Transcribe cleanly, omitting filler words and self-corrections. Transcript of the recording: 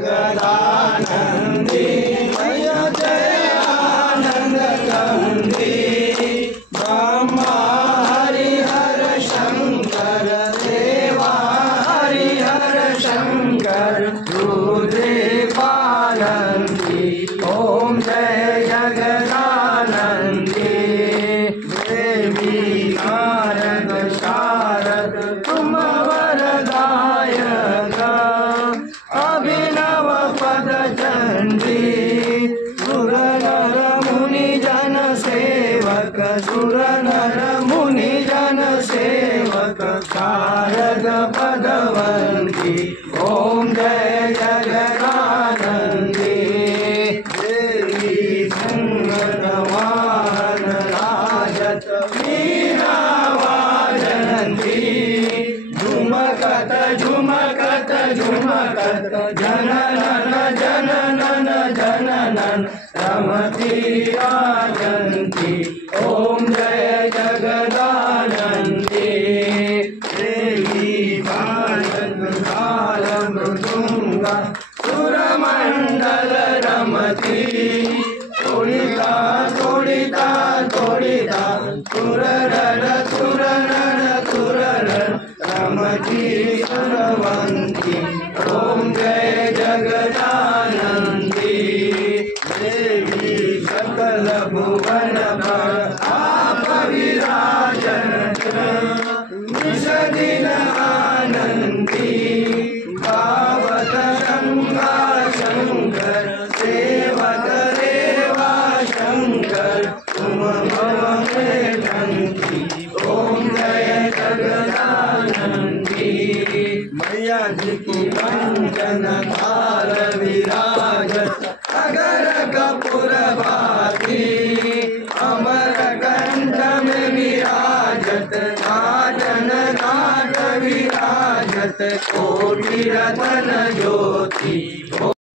जगदानंदी जय जय आनंद कंदी ब्रह्मा हरिहर शंकर देवा हरिहर शंकर रुद्र पालंदी ओम जय जगदानंदी देवी नारद शारद तुम वरदायक अभिनव पद चंडी सुर नर मुनि जन सेवक सुर नर मुनि जन सेवक शारद पदवंती ओम जय जगदानंदी देवी संगत वाहन राजत वीणा वाजनती झुमकत झुमकत झुमकत जननन जननन जननन रमती राजंती ओम जय जगदानंदी देवी बालक काल मृदुंगा सुरमंडल रमती तोड़िता तोड़िता तोड़िता सुरनर सुरनर सुरनर रमती सुरवंती ओम जय जगदानंदी देवी सकल भुवन पर आप विराजत निज दिन आनंदी पावत गंगा शंकर सेवक रेवा शंकर तुम भव में धंती ओम जय जगदानंदी मैया जी की कंचन थाल विराजत अगर कपूर भाती अमर कंठ में विराजत नाटन नाट विराजत कोटि रतन ज्योति।